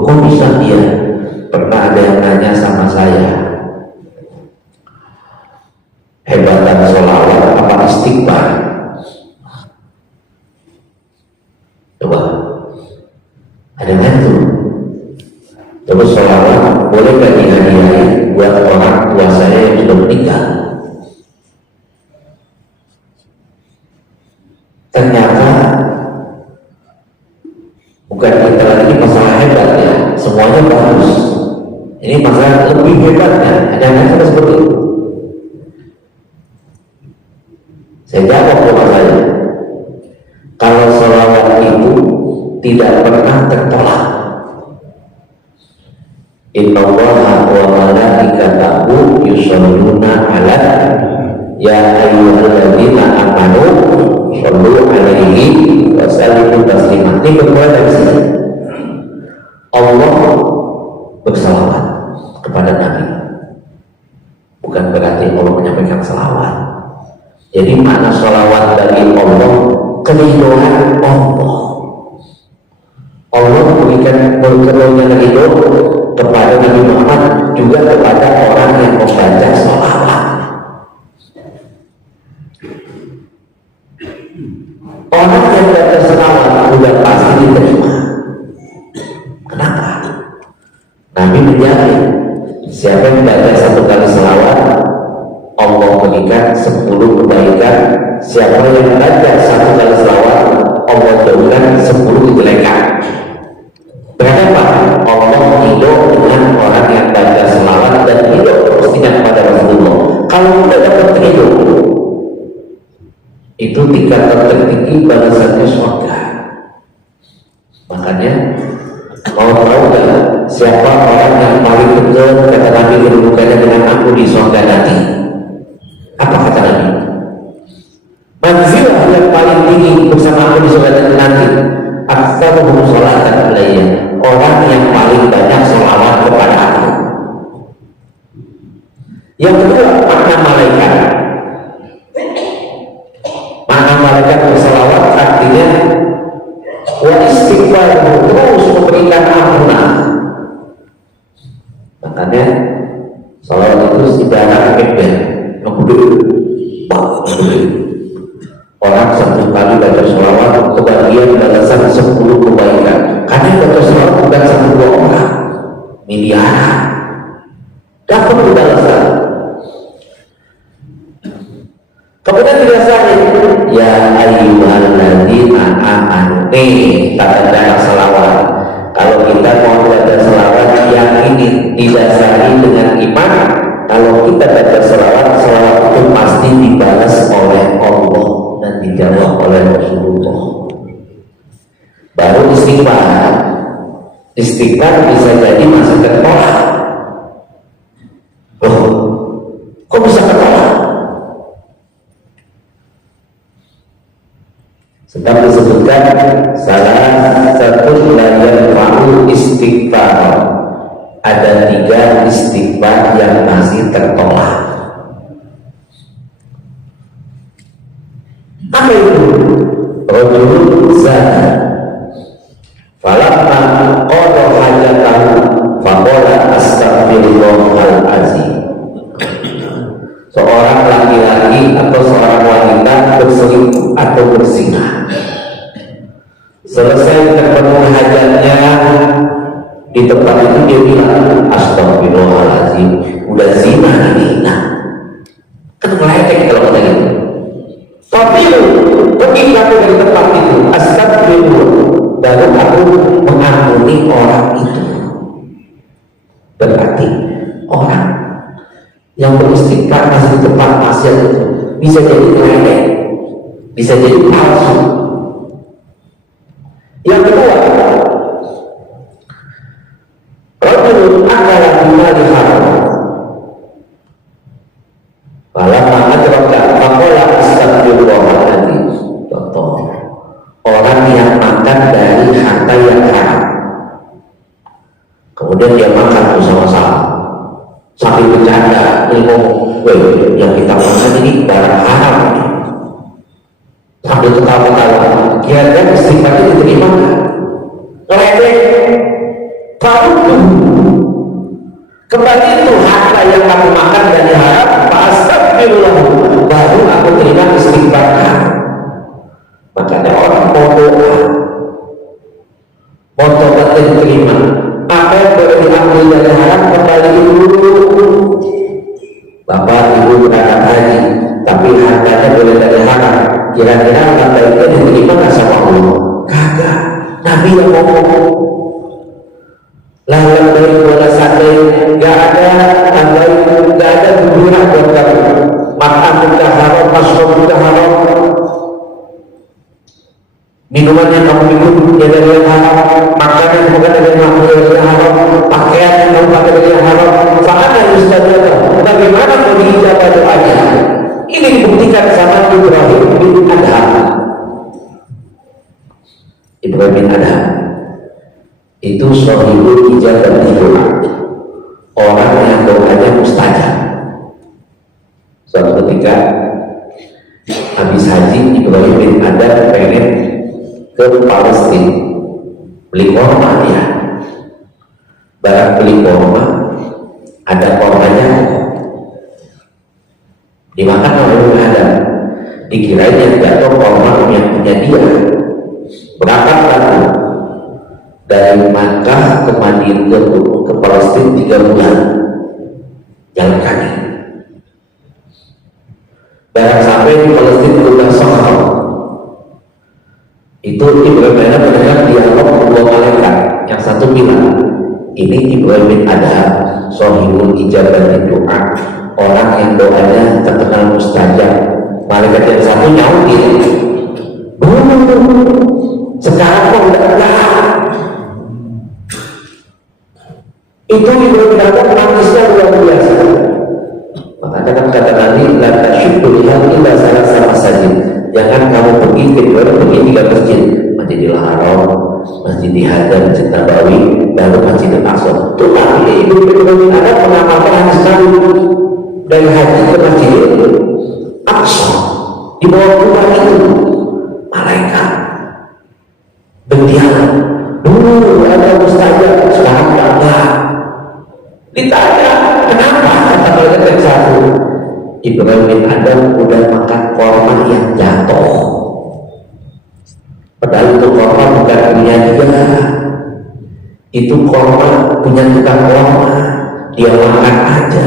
Loh, kok bisa dia? Pernah ada yang nanya sama saya, hebatan sholawat apa istighfar? Coba, ada kan tuh? Coba sholawat boleh gak dihadiahi buat orang tua saya yang sudah meninggal? Ternyata bukan kita lagi masalah hebat ya, semuanya bagus. Ini masalah lebih hebatnya, ada yang seperti itu. Saya jawab kepada saya, kalau sholawat itu tidak pernah tertolak. Innallaha wa malaikatahu yusholluna ala ya ayyuhalladzina amanu shollu alaihi wa sallimu taslima. Ini bermula dari sini. Allah bersalawat kepada Nabi, bukan berarti Allah menyampaikan salawat. Jadi makna salawat bagi Allah keridhaan Allah. Allah memberikan berkeridhaan ridho kepada Nabi Muhammad, juga kepada orang yang membaca salawat. Orang yang baca salawat sudah pasti diterima. Kenapa? Nabi menjamin siapa yang baca satu kali salawat, Allah berikan 10 kebaikan. Siapa yang baca satu kali salawat, Allah jauhkan 10 kejelekan. Berapa? Allah ridho dengan orang yang baca salawat dan ridho postingan kepada Rasulullah. Kalau tidak dapat ridho, itu tingkatan tertinggi balasannya surga. Makanya mau tahu gak siapa orang yang paling betul kata Nabi kedudukannya dengan aku di surga nanti? Apa kata Nabi? Manzilah yang paling tinggi bersama aku di surga nanti, aktsaruhum sholatan alayya, orang yang paling banyak sholawat kepada aku. Yang kedua, makna malaikat. Makna malaikat bersalawat artinya wa istighfar, terus memberikan ampunan. Makanya salawat itu ibarat ember ngebudut. Orang satu kali baca sholawat kebagian balasan 10 kebaikan. Karena baca sholawat bukan 1-2 orang, miliaran dapat balasan. Kemudian didasari ya ayyuhalladzina amanu, tata cara selawat. Kalau kita mau baca selawat yang ini didasari dengan iman. Kalau kita baca selawat, selawat itu pasti dibalas oleh Allah dan dijawab oleh Rasulullah. Baru istighfar. Istighfar bisa jadi masih tertolak. Loh, kok bisa tertolak? Sedang disebutkan salah satu layan ma'u istighfar. Ada 3 istighfar yang masih tertolak. Apa itu? Rajulun zana falamma qada hajatahu faqala astaghfirullahal azim. Seorang laki-laki atau seorang wanita berselingkuh atau berzina, selesai terpenuhi hajatnya di tempat itu, dia bilang astagfirullahaladzim, udah zina ini. Nah, kan meledek kalau kata gitu. Tapi pergi aku dari tempat itu, astagfirullah, baru aku mengampuni orang itu. Berarti orang yang beristighfar masih di tempat maksiat itu bisa jadi meledek, bisa jadi palsu. Yang kedua, rajulun akala bimali haram falamma adraka faqala astaghfirullahaladzim. Contoh, orang yang makan dari harta yang haram, kemudian dia makan bersama-sama sambil bercanda, ngomong, weh, yang kita makan ini barang haram, sambil ketawa-ketawa. Kira-kira istighfarnya diterima nggak? Ngeledek. Kalau harusnya diterima. Apa yang boleh diambil dari haram kembali dulu. Bapak ibu berangkat haji, tapi hartanya boleh dari haram. Kira-kira harta itu diterima nggak sama Allah? Kagak. Nabi yang ngomong. Lalu dari bola santai, nggak ada tambahin, nggak ada kuburan buat kamu. Makan juga haram, masuk juga haram. Minuman yang kamu minum ya dari yang haram, makanan yang bukan dari yang haram, pakaian yang kamu pakai dari yang haram. Saat yang ustadznya, bagaimana mau diijabah doanya? Ini dibuktikan sama Ibrahim bin Adham. Ibrahim bin Adham itu shahidul ijabah doa, orang yang doanya mustajab. Suatu ketika habis haji, Ibrahim bin Adham pengen ke Palestina beli korma ya. Barang beli korma, ada kormanya dimakan oleh Ibn Adham. Dikirain yang jatuh korma yang punya dia. Berangkat lagi dari Makkah ke Madinah ke Palestina 3 bulan jalan kaki. Barang sampai di Palestina udah Sahara, itu Ibrahim bin Adham mendengar dialog dua malaikat. Yang satu bilang, ini Ibrahim bin Adham, shahidul ijabah doa, orang yang doanya terkenal mustajab. Malaikat yang satu nyautin, sekarang kok udah enggak. Itu Ibrahim bin Adham nangisnya luar biasa. Maka kata Nabi, la tasyuddu lihat illa salah sama saja. Jangan kamu pergi kecuali pergi 3 masjid, Masjidil Haram, Masjidil Hadar, Masjid Nabawi, baru Masjidil Aqsa. Tetapi Ibrahim bin Adham mengamalkan hadis Nabi dari haji ke Masjidil Aqsa. Di bawah rumah itu malaikat berdialog. Dulu ada mustajab, sekarang enggak. Ditanya kenapa, kata malaikat yang satu, Ibrahim bin Adham udah makan korma yang jatuh. Padahal itu korma bukan punya dia, itu korma punya tukang korma. Dia makan aja.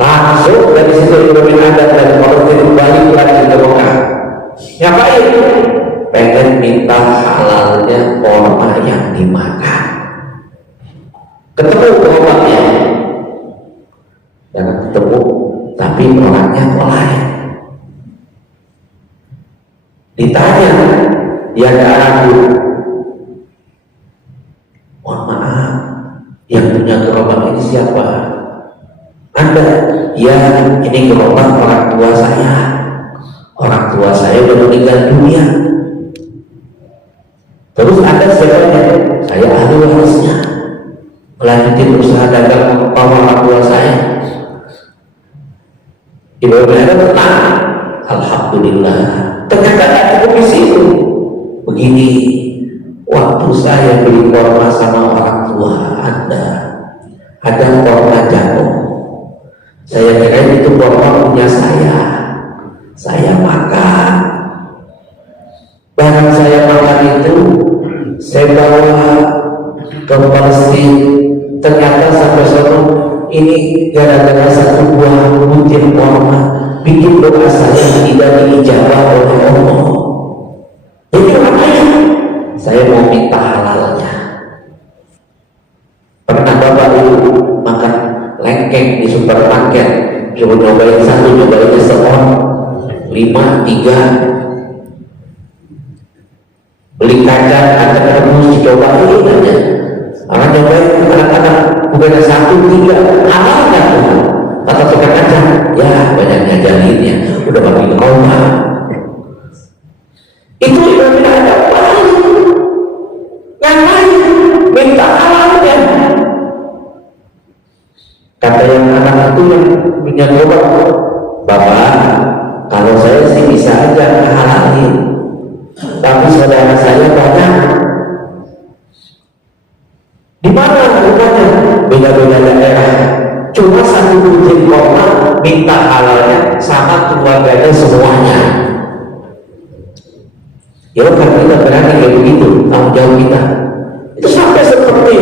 Langsung dari situ Ibrahim bin Adham dan Palestina balik lagi ke Mekah. Ngapain? Pengen minta halalnya korma yang dimakan. Ketemu kormanya, jangan ketemu, tapi orangnya lain. Ditanya, dia gak ragu. Mohon maaf, yang punya gerobak ini siapa? Anda? Ya, ini gerobak orang tua saya. Orang tua saya udah meninggal dunia. Terus Anda siapa? Saya ahli warisnya, melanjutin usaha dagang orang tua saya. Ibrahim bin Adham tenang, alhamdulillah. Ternyata tak cukup di situ. Begini, waktu saya beli korma sama orang tua Anda, ada korma jatuh. Saya kira itu korma punya saya. Saya makan. Barang saya makan itu, saya bawa ke Palestina. Ternyata sampai sana ini gara-gara satu buah butir korma bikin doa saya tidak diijabah oleh Allah. Jadi makanya saya mau minta halalnya. Pernah Bapak dulu makan lengkeng di supermarket, suruh nyobain satu, nyobainnya seorang 5, 3. Beli kacang rebus dicobain aja. Orang nyobain anak-anak bukan 1, 3, halal nggak tuh? Kata tukang kacang, ya banyak ngajarinnya, udah pakai koma. Itu Ibrahim bin Adham yang lain minta halalnya. Kata yang anak itu yang punya gerobak, Bapak, kalau saya sih bisa aja halalin, tapi saudara saya banyak. Di mana rupanya? Beda-beda daerah. Cuma satu butir korma minta halalnya sama keluarganya semuanya. Ya kan kita berani kayak begitu, tanggung jawab kita. Itu sampai seperti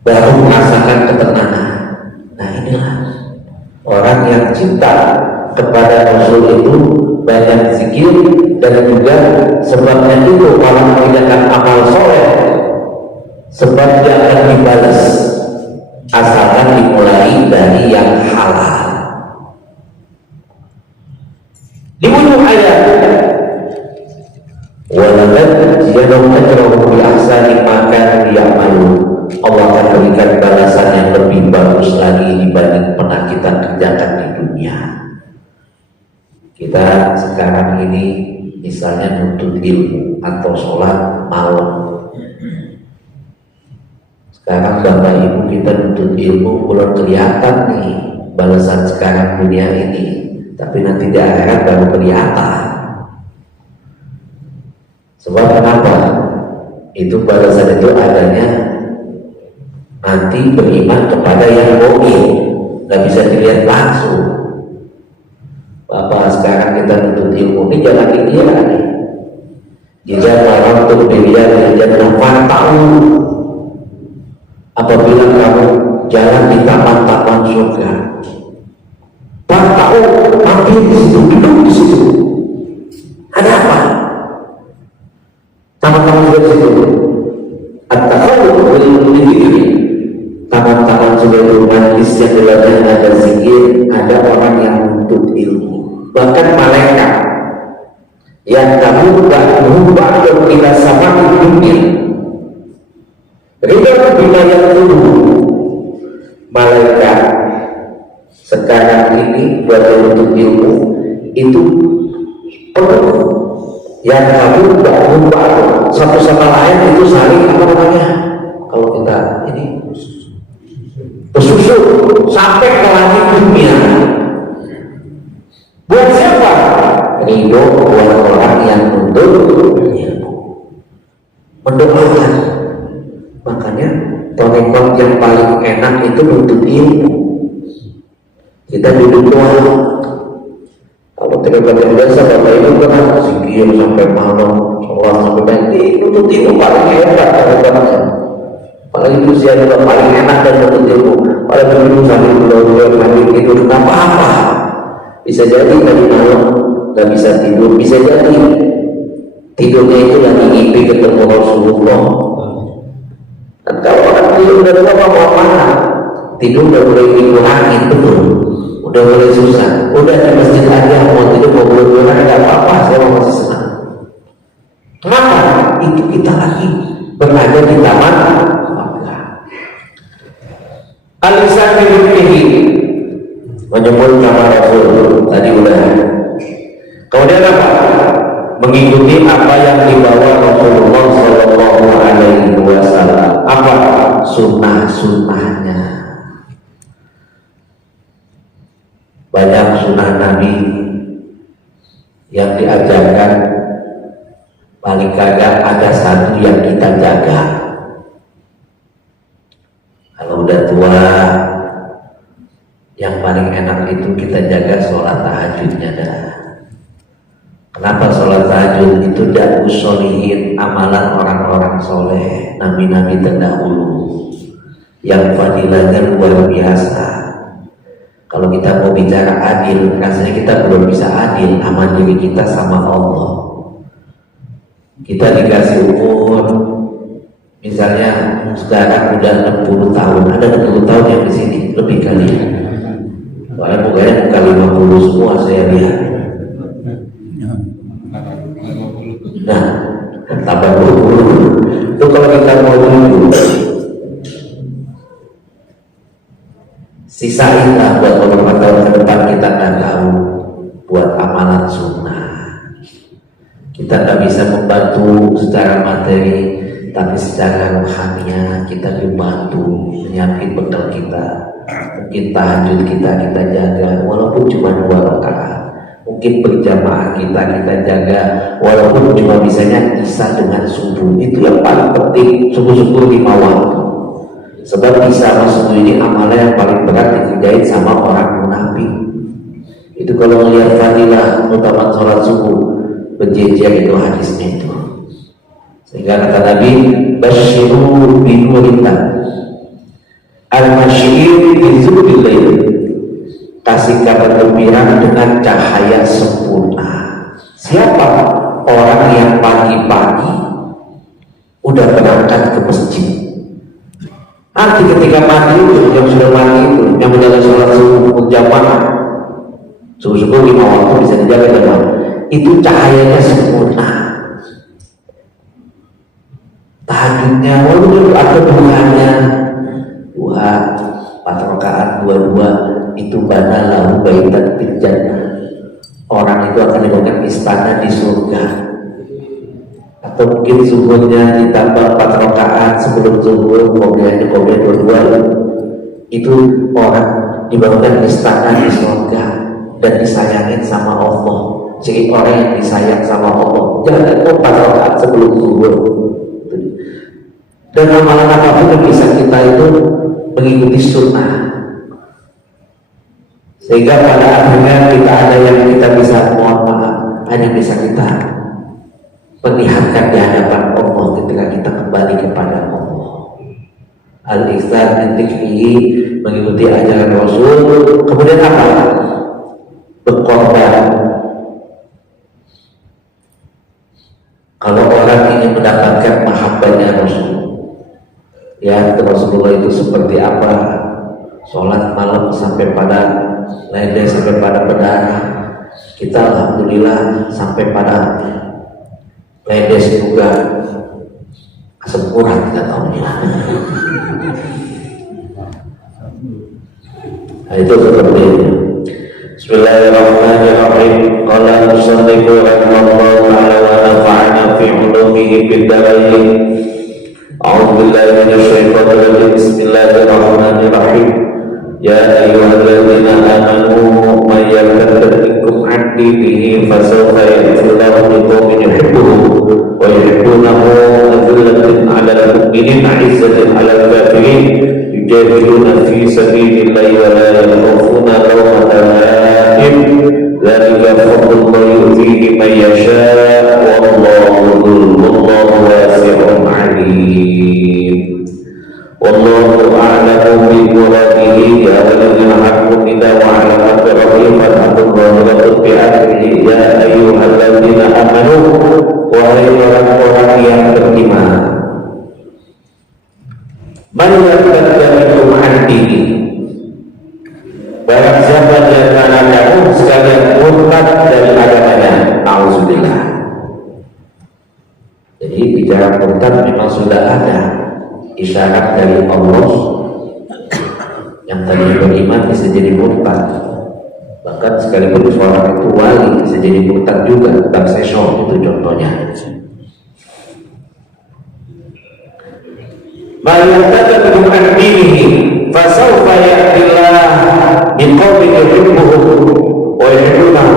baru merasakan ketenangan. Nah inilah orang yang cinta kepada Rasul itu banyak zikir, dan juga sebabnya itu malah mengerjakan amal soleh, sebab dia akan dibalas asalkan dimulai dari yang halal. Di ujung ayat, walaqad ziyadahum ajrahum bi ahsani ma kanu ya'malun. Allah akan berikan balasan yang lebih bagus lagi dibanding pernah kita kerjakan di dunia. Kita sekarang ini misalnya nuntut ilmu atau sholat malam. Sekarang Bapak Ibu kita nuntut ilmu belum kelihatan nih balasan sekarang dunia ini, tapi nanti di akhirat baru kelihatan. Sebab kenapa? Itu balasan itu adanya nanti beriman kepada yang bohong, nggak bisa dilihat langsung. Bapak sekarang kita nuntut ilmu ini jangan dikira nih. Jika orang untuk dilihat jangan tahu. Apabila kamu jalan di taman-taman surga, tahu mampir di situ, duduk di situ. Ada apa? Taman-taman surga di situ. At-takhawuf bil-dzikri. Taman-taman surga itu majlis yang dalamnya ada zikir, ada orang yang menuntut ilmu. Bahkan malaikat yang kamu berubah dan kita sama di dunia. Ridha bila yang dulu malaikat sekarang ini buat menuntut ilmu itu penuh. Yang kamu berubah satu sama lain itu saling apa namanya? Kalau kita ini bersusun sampai ke langit dunia. Buat siapa? Ridho buat orang yang menuntut ilmu, mendoakan. Makanya torekot yang paling enak itu menuntut ilmu. Kita duduk doa. Kalau torekot yang biasa Bapak Ibu kan zikir sampai malam, sholat sampai nanti, menuntut ilmu paling hebat torekotnya. Apalagi usia juga paling enak dan menuntut ilmu. Paling duduk sambil berdua mandi tidur, nggak apa-apa. Bisa jadi tadi malam nggak bisa tidur, bisa jadi tidurnya itu lagi ngimpi ketemu Rasulullah. Dan kalau orang tidur udah apa mana, tidur udah mulai dikurangi, betul, udah mulai susah, udah di masjid aja mau tidur mau berdua nggak apa-apa, saya masih senang. Kenapa? Itu kita lagi berada di taman Al-Lisan bil-Fihi, menyebut nama Rasul tadi udah. Kemudian apa? Mengikuti apa yang dibawa Rasulullah Sallallahu Alaihi Wasallam. Apa sunnah-sunnahnya? Banyak sunnah Nabi yang diajarkan, paling kagak ada satu yang kita jaga. Kalau udah tua, yang paling enak itu kita jaga sholat tahajudnya dah. Kenapa sholat tahajud itu da'us sholihin, amalan orang-orang soleh, nabi-nabi terdahulu yang fadilahnya luar biasa. Kalau kita mau bicara adil, rasanya kita belum bisa adil sama diri kita sama Allah. Kita dikasih umur, misalnya sekarang udah 60 tahun, ada 60 tahun yang di sini lebih kali. Soalnya mukanya muka 50 semua saya lihat. Nah, tambah 20. Itu kalau kita mau dulu, sisainlah buat beberapa tahun ke depan kita nggak tahu buat amalan sunnah. Kita nggak bisa membantu secara materi, tapi secara rohaninya kita dibantu menyiapin bekal kita. Mungkin tahajud kita jaga walaupun cuma 2 rakaat. Mungkin berjamaah kita jaga walaupun cuma misalnya isya dengan subuh. Itu yang paling penting, subuh-subuh 5 waktu. Sebab isya sama subuh ini amalan yang paling berat dikerjain sama orang munafik. Itu kalau melihat fadilah utama sholat subuh berjejer itu hadisnya itu. Sehingga kata Nabi, basyiru binurillah, syiir bizubillah, kasih kabar gembira dengan cahaya sempurna. Siapa? Orang yang pagi-pagi udah berangkat ke masjid. Nanti ketika mati itu, yang sudah mati itu, yang menjaga sholat subuh berjamaah, subuh 5 waktu bisa dijaga jamaah, itu cahayanya sempurna. Tahajudnya walaupun ada duhanya 4 rakaat 2 itu bana lahu baitan fil jannah, orang itu akan dibangun istana di surga. Atau mungkin zuhurnya ditambah 4 rakaat sebelum zuhur, kemudian 2 itu orang dibangunkan istana di surga dan disayangin sama Allah. Jadi orang yang disayang sama Allah jangan 4 rakaat sebelum zuhur. Dan amalan apapun yang bisa kita itu mengikuti sunnah, sehingga pada akhirnya kita ada yang kita bisa, mohon maaf, hanya bisa kita perlihatkan di hadapan Allah ketika kita kembali kepada Allah. Al-ihsan min dzikrihi, mengikuti ajaran Rasul. Kemudian apa? Berkorban. Kalau orang ingin mendapatkan mahabbahnya Rasul, ya Rasulullah itu seperti apa? Sholat malam sampai pada lede, sampai pada berdarah. Kita alhamdulillah sampai pada ledes juga sempurna, kita tahu ya. Nah, itu seperti itu. Bismillahirrahmanirrahim. Qala musannifu rahimahullah ta'ala wa nafa'ana fi 'ulumihi fid dharain. A'udzu billahi minasyaitonir rajim. Bismillahirrahmanirrahim. Ya ayyuhalladzina amanu may yartadda minkum 'an dinihi fasawfa ya'ti Allahu biqaumin yuhibbuhum wa yuhibbunahu adzillatin 'alal mu'minina 'izzatin 'alal kafirin yujahiduna fi sabilillahi wa la yakhafuna lawmata la'im dzalika fadlullahi yu'tihi man yasha' wallahu wasi'un 'alim. Wallahu a'lamu bi muradihi. Ya ayyuhalladzina amanu idza wa'ala rabbikum fad'uhu bi akhirih. Ya ayyuhalladzina amanu, wahai orang-orang yang beriman, man yartadda minkum 'an dinihi, barang siapa di antara kamu sekalian murtad dari agamanya. Nauzubillah. Jadi bicara murtad memang sudah ada isyarat dari Allah, yang tadi beriman bisa jadi murtad, bahkan sekalipun seorang itu wali bisa jadi murtad juga. Taksesor itu contohnya. Mayartadda minkum 'an dinihi fasawfa ya'ti Allah biqaumin yuhibbuhum wa yuhibbunahu,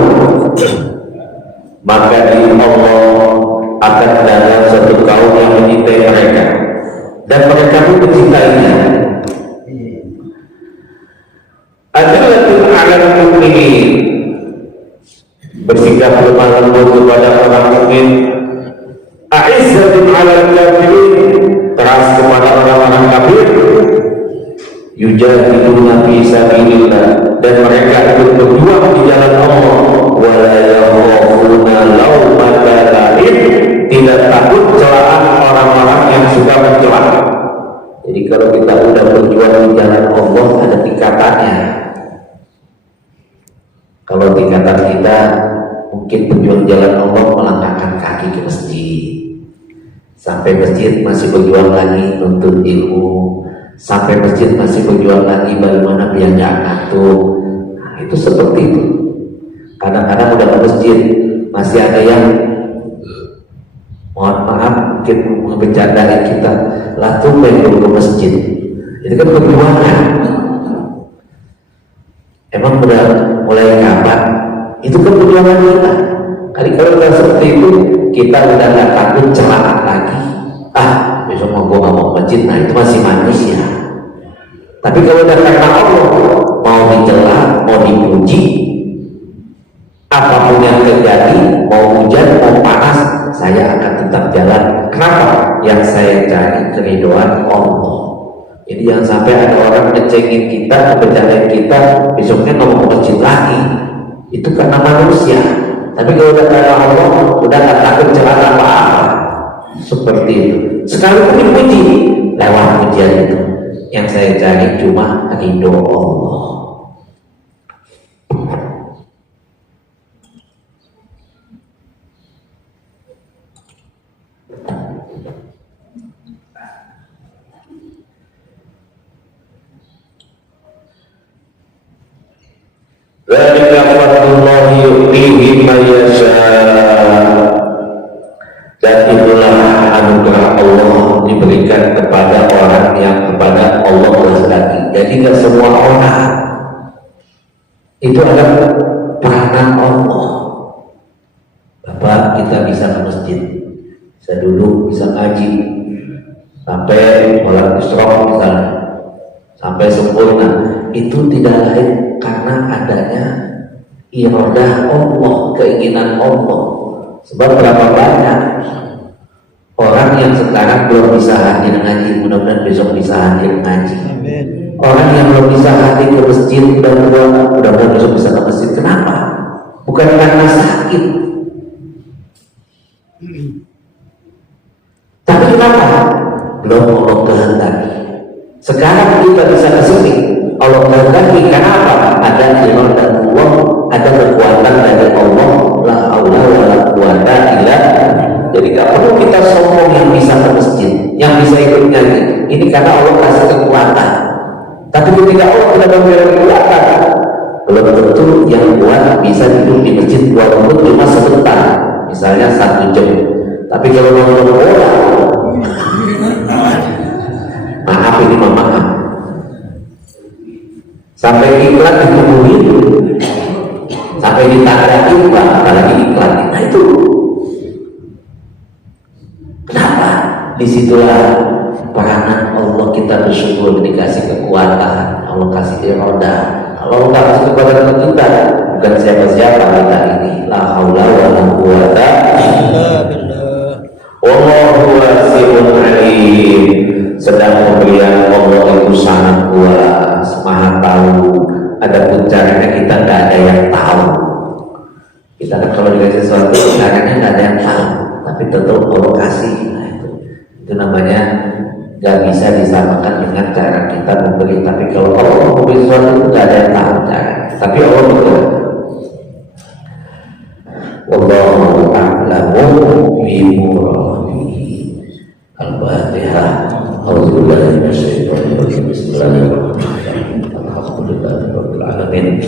maka di Allah akan datang satu kaum yang mencintai mereka dan mereka pun mencintainya. Adzillatin 'alal mu'minin, bersikap lemah lembut kepada orang mukmin. A'izzatin 'alal kafirin, keras kepada orang-orang kafir. Yujahiduna fi sabilillah, dan mereka ikut berjuang di jalan Allah. Wa la yakhafuna lawmata la'im, tidak takut celaan orang-orang yang suka mencela. Jadi kalau kita sudah berjuang di jalan Allah ada tingkatannya. Kalau tingkatan kita mungkin berjuang jalan Allah melangkahkan kaki ke masjid, sampai masjid masih berjuang lagi nuntut ilmu, sampai masjid masih berjuang lagi bagaimana biar nggak ngantuk. Nah, itu seperti itu. Kadang-kadang udah ke masjid masih ada yang, mohon maaf, mungkin bercandain kita, lah tuh pengen ke masjid. Itu kan perjuangan. Emang udah mulai kapan? Itu kan perjuangan kita. Kali kalau udah seperti itu, kita udah nggak takut celaan lagi. Ah, besok mau gua nggak mau masjid. Nah, itu masih manusia. Tapi kalau udah karena Allah, mau dicela, mau dipuji, apapun yang terjadi, mau hujan, mau panas, saya akan tetap jalan. Kenapa? Yang saya cari keridhaan Allah. Jadi jangan sampai ada orang ngecengin kita, ngebecandain kita, besoknya ngomong ke masjid lagi. Itu karena manusia. Tapi kalau udah karena Allah, udah tak takut celaka apa-apa. Seperti itu. Sekalipun dipuji, lewat pujian itu. Yang saya cari cuma ridho Allah. Dzalika fadlullahi yu'tihi man yasha. Dan itulah anugerah Allah diberikan kepada orang yang kepada Allah kehendaki. Jadi tidak semua orang itu ada peranan Allah. Bapak, kita bisa ke masjid, bisa duduk, bisa ngaji sampai sholat isyraq misalnya, sampai sempurna. Itu tidak lain karena adanya iradah Allah, keinginan Allah. Sebab berapa banyak orang yang sekarang belum bisa hadir ngaji, mudah-mudahan besok bisa hadir ngaji. Amin. Orang yang belum bisa hadir ke masjid, mudah-mudahan besok bisa ke masjid. Kenapa? Bukan karena sakit, tapi kenapa? Belum Allah kehendaki. Sekarang kita bisa ke sini, Allah kehendaki. Kenapa? Ada iradah Allah, ada kekuatan dari Allah. La haula wala quwata illa. Jadi gak perlu kita sombong yang bisa ke masjid, yang bisa ikut nyanyi. Ini karena Allah kasih kekuatan. Tapi ketika Allah tidak memberi kekuatan, belum tentu yang kuat bisa duduk di masjid walaupun cuma sebentar, misalnya 1 jam. Tapi kalau nonton bola, maaf ini maaf, sampai iklan ditungguin, sampai ditandai Pak, apalagi iklan. Nah itu kenapa? Disitulah peranan Allah, kita bersyukur dikasih kekuatan. Allah kasih iradah. Kalau Allah kasih kekuatan ke kita, bukan siapa-siapa kita ini. La haula wala quwata illa billah. Wallahu wasi'un alim. Sedang pemberian Allah itu sangat luas, maha tahu. Adapun caranya kita tidak ada yang tahu. Kita kalau dikasih sesuatu caranya tidak ada yang tahu, tapi tetap Allah kasih. Nah, itu namanya gak bisa disamakan dengan cara kita memberi. Tapi kalau Allah memberi sesuatu itu gak ada yang tahu cara. Tapi Allah betul. Wallahu a'lamu bimuradihi. Al-Fatihah. A'udzubillahi minasyaitonir rajim. Bismillahirrahmanirrahim. Alhamdulillahirabbil alamin.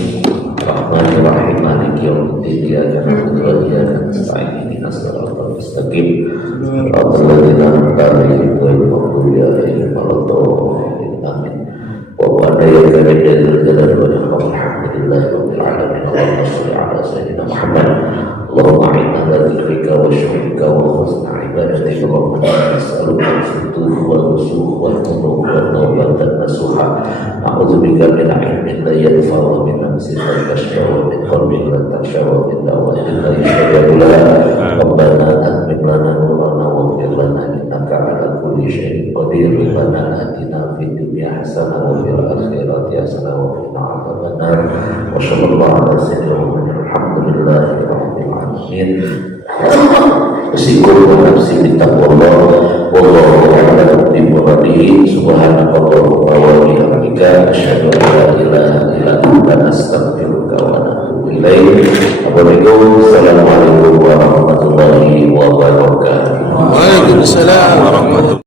Rahmanir Rahim. Maliki yaumiddin. Iyyaka na'budu wa iyyaka nasta'in. Ihdinas siratal mustaqim. Siratal ladzina an'amta 'alaihim ghairil maghdubi 'alaihim waladdallin. Amin. Wa huwa al-jalil jalal wal ikram. Alhamdulillahirabbil alamin. Allahumma shalli 'ala sayyidina Muhammad. Allahumma a'inna 'ala dzikrika wa syukrika wa husni ibadatika wa nas'aluka al-futuh wal wusukh wal qulub wal tawbatan nasuha. A'udzubika min 'ilmin la yanfa' wa min nafsin la tashfa' wa min qalbin la takhsha wa min dawatin la yustajabu laha. Rabbana atmim lana nurana wa ighfir lana innaka 'ala kulli syai'in qadir. Rabbana atina fid dunya hasanah wa fil akhirati hasanah wa qina 'adzabannar. Wa sallallahu ala sayyidina Muhammadin alhamdulillahi rabbil alamin. Usikum wa nafsi bittaqwallah. Wallahu a'lam bimuradihi. Subhanakallahumma wa bihamdika asyhadu an la ilaha illa anta astaghfiruka wa atubu ilaik. Assalamualaikum warahmatullahi wabarakatuh. Waalaikumsalam warahmatullahi wabarakatuh.